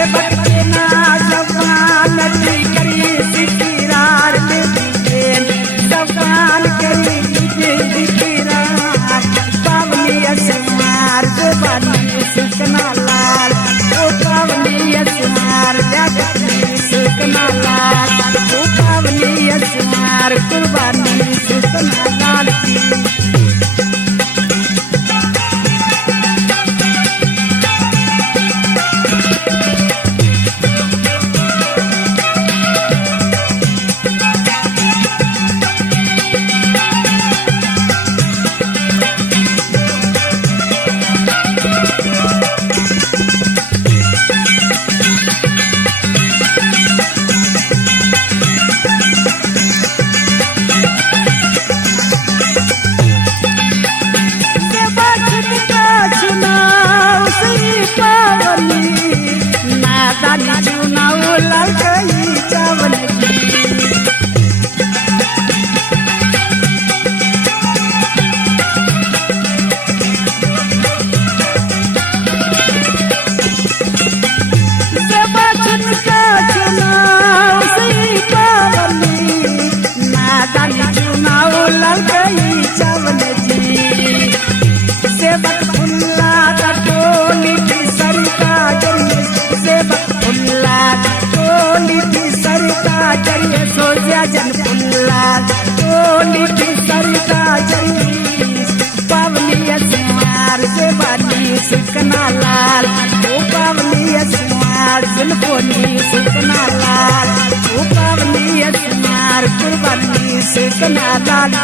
सेवक के ना जवान करी सिकिरार देन जवान करी सिकिरार पावनी असमार देवानी सुकना लाल ओ पावनी असमार देवानी सुकना लाल ओ पावनी असमार कुर्बानी सुकना लाल की जन पुल्ला टोली की सरका जरी पावनी असमार देवानी सुकना लाल ओ पावनी असमार जुल्फोनी सुकना लाल ओ पावनी असमार कुर्बानी सुकना लाल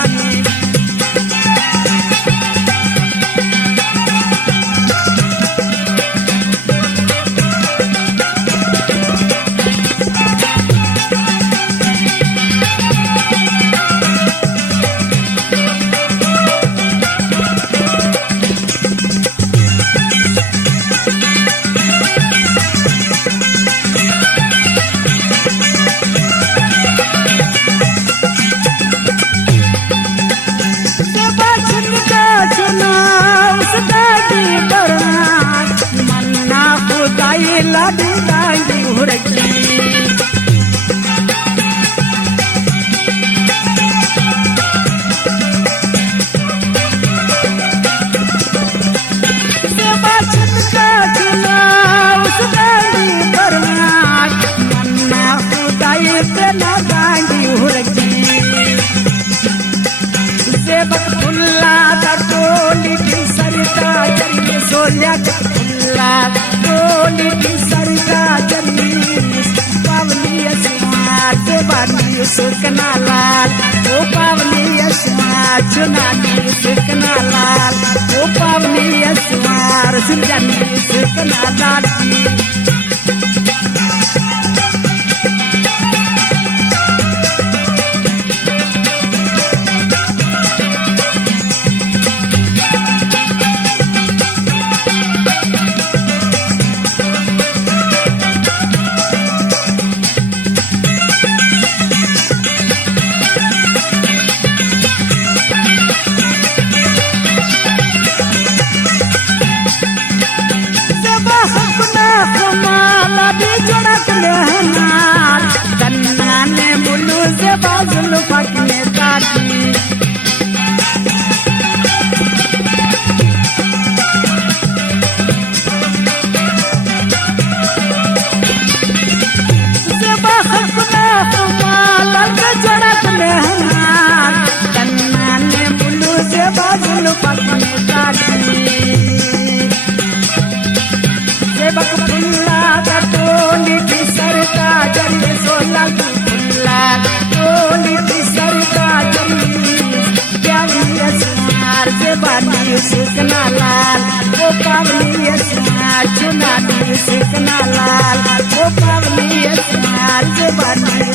टोली की सरका जरी पावनी असमार देवानी सुकना लाल ओ पावनी असमार चुनानी सुकना लाल ओ पावनी असमार सुजानी सुकना लाल सुकना लाल ओ पावनी असमार चुनानी सुकना लाल ओ पावनी असमार देवानी